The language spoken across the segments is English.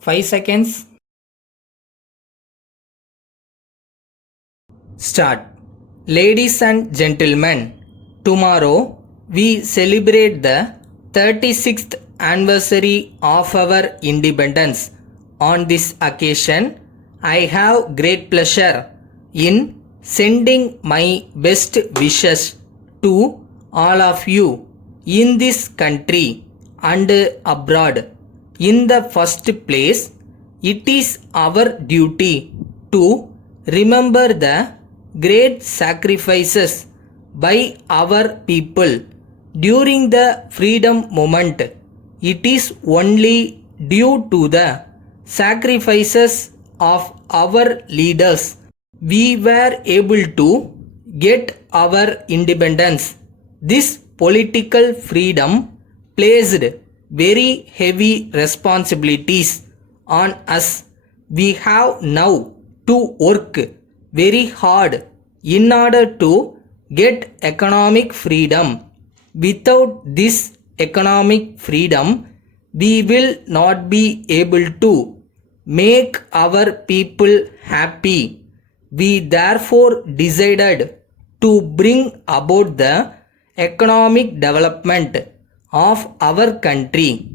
5 seconds. Start. Ladies and gentlemen, tomorrow we celebrate the 36th anniversary of our independence. On this occasion, I have great pleasure in sending my best wishes to all of you in this country and abroad. In the first place, it is our duty to remember the great sacrifices by our people during the freedom movement. It is only due to the sacrifices of our leaders we were able to get our independence. This political freedom placed very heavy responsibilities on us. We have now to work very hard in order to get economic freedom. Without this economic freedom, we will not be able to make our people happy. We therefore decided to bring about the economic development of our country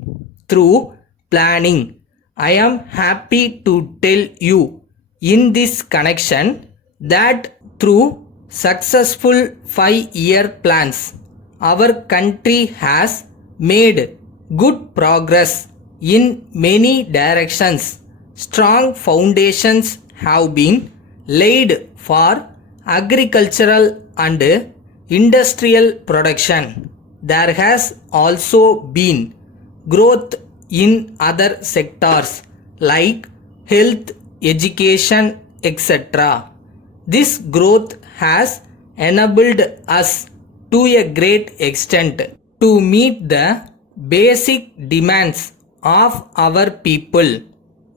through planning. I am happy to tell you in this connection that through successful 5-year plans, our country has made good progress in many directions. Strong foundations have been laid for agricultural and industrial production. There has also been growth in other sectors like health, education, etc. This growth has enabled us to a great extent to meet the basic demands of our people.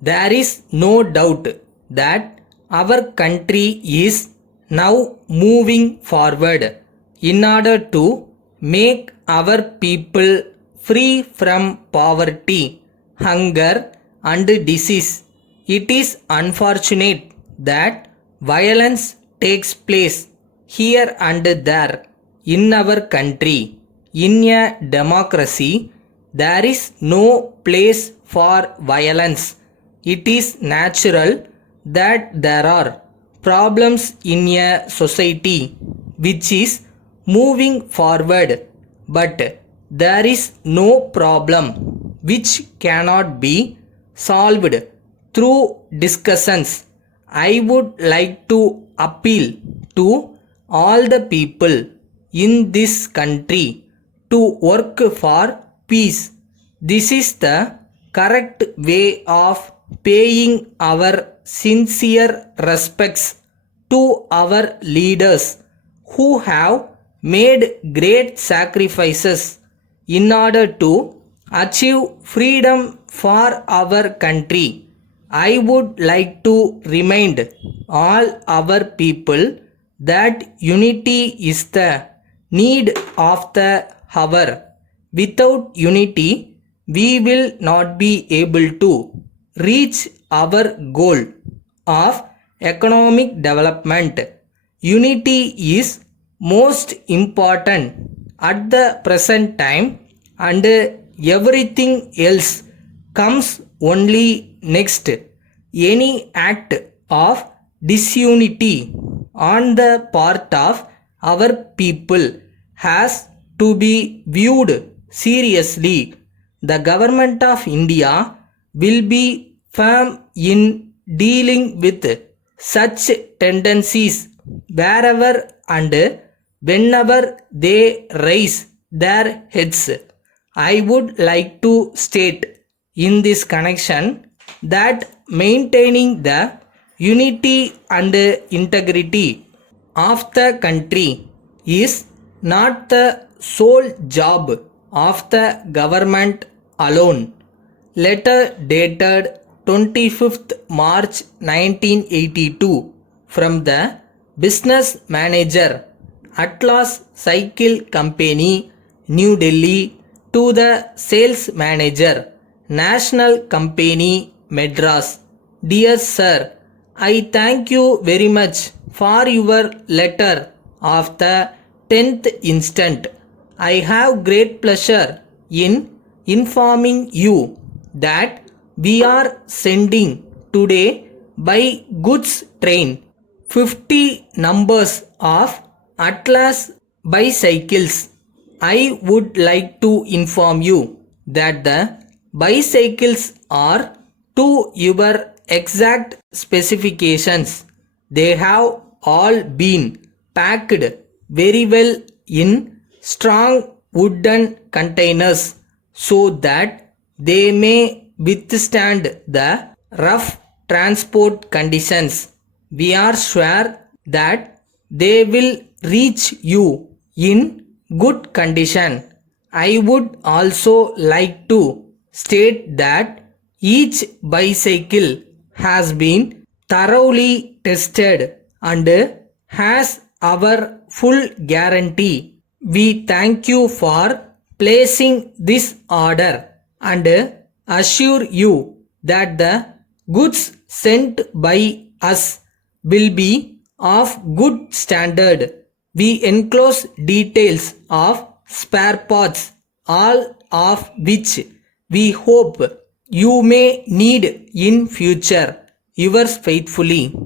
There is no doubt that our country is now moving forward in order to make our people free from poverty, hunger, and disease. It is unfortunate that violence takes place here and there in our country. In a democracy, there is no place for violence. It is natural that there are problems in a society which is moving forward, but there is no problem which cannot be solved through discussions. I would like to appeal to all the people in this country to work for peace. This is the correct way of paying our sincere respects to our leaders who have made great sacrifices in order to achieve freedom for our country. I would like to remind all our people that unity is the need of the hour. Without unity, we will not be able to reach our goal of economic development. Unity is most important at the present time, and everything else comes only next. Any act of disunity on the part of our people has to be viewed seriously. The government of India will be firm in dealing with such tendencies wherever and whenever they raise their heads. I would like to state in this connection that maintaining the unity and integrity of the country is not the sole job of the government alone. Letter dated 25th March 1982 from the business manager, Atlas Cycle Company, New Delhi, to the sales manager, National Company, Madras. Dear Sir, I thank you very much for your letter of the 10th instant. I have great pleasure in informing you that we are sending today by goods train 50 numbers of Atlas bicycles. I would like to inform you that the bicycles are to your exact specifications. They have all been packed very well in strong wooden containers so that they may withstand the rough transport conditions. We are sure that they will reach you in good condition. I would also like to state that each bicycle has been thoroughly tested and has our full guarantee. We thank you for placing this order and assure you that the goods sent by us will be of good standard. We enclose details of spare parts, all of which we hope you may need in future. Yours faithfully.